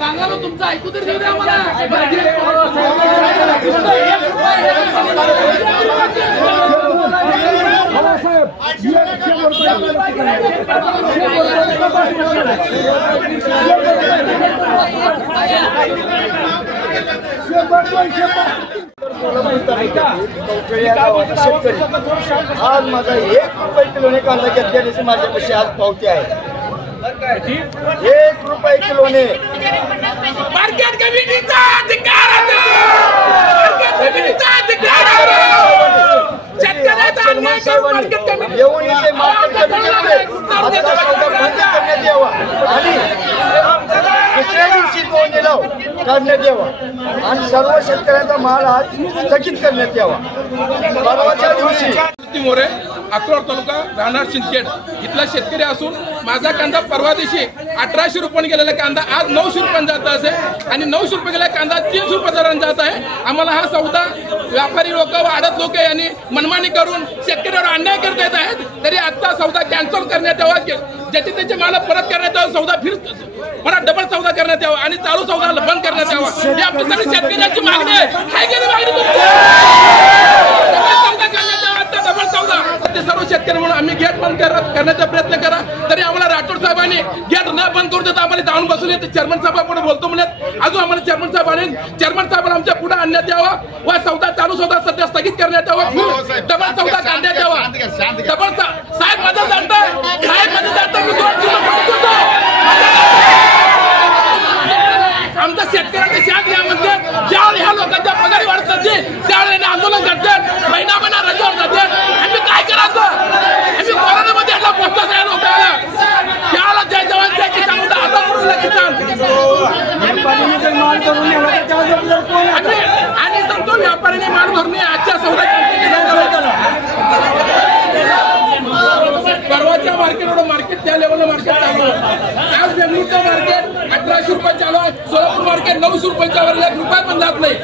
सांगा ना तुमचं ऐकू तरी द्या आम्हाला। आज माझा 1 रुपये किलोने कांदा घेतल्याने माझ्यापाशी आज पावती आहे। 1 रुपये किलोने मार्केट कमिटीचा अधिकार आहे। मार्केट कमिटीचा अधिकार आहे। शेतकऱ्याचा अन्याय करून मार्केट कमिटी येऊन इथे मार्केट कमिटीकडे आता सौदा बंद करण्यात यावा आणि दुसऱ्या दिवशी तो निलाव काढण्यात यावा आणि सर्व शेतकऱ्यांचा माल आज स्थगित करण्यात यावा। परवाच्या दिवशी मोरे अक्रोड तालुका राहणार सिंदखेड इथला शेतकरी असून माझा कांदा परवा दिवशी 1800 रुपये गेलेला कांदा आज 900 रुपये जात असे आणि 900 रुपये गेलेला कांदा 300 रुपये दराने जात आहे। आम्हाला हा सौदा व्यापारी लोक व आडत लोक यांनी मनमानी करून शेतकऱ्यावर अन्याय करत येत आहेत। तरी आजचा सौदा कॅन्सल करण्यात यावा, ज्याची त्याचे माल परत करण्यात यावा, सौदा मला डबल सौदा करण्यात यावा आणि चालू सौदा बंद करण्यात यावा ही आमची सगळी शेतकऱ्यांची मागणी आहे। काय केली मागणी तुमची? डबल सौदा ते सर्व शेतकरी म्हणून आम्ही गेट बंद करण्याचा प्रयत्न करा। तरी आम्हाला राठोड साहेबांनी गेट न बंद करू देता आम्हाला जाऊन बसून येते। चेअरमन साहेबांपुढे बोलतो म्हणत अजून आम्हाला चेअरमन साहेबांना आमच्या पुढे आणण्यात यावा व सौदा चालू सौदा सध्या स्थगित करण्यात यावा, डबल सौदा काढण्यात यावा। डबल साहेब माझं जाणतं मी 2 किलो आमच्या शेतकऱ्यांचे शाख या म्हणतात ज्यावेळी ह्या लोकांच्या पगारी वाढत नाही त्यावेळेला आंदोलन करतात, महिना रजेवर जातात। आम्ही काय करायचं? आम्ही कोरोनामध्ये ह्याला पोहोचतो या लोकांना त्याला जय जवान जय किसान होता आता म्हणून किसान आणि सांगतो व्यापाऱ्यांनी माल भरणे आजच्या सौदा परवाच्या मार्केट त्या लेवलला मार्केट चालू आहे। आज बेंगलुरूचं मार्केट 1800 रुपये चालू आहे, सोलापूर मार्केट 900 रुपयाच्या वर 1 रुपया पण जात नाही।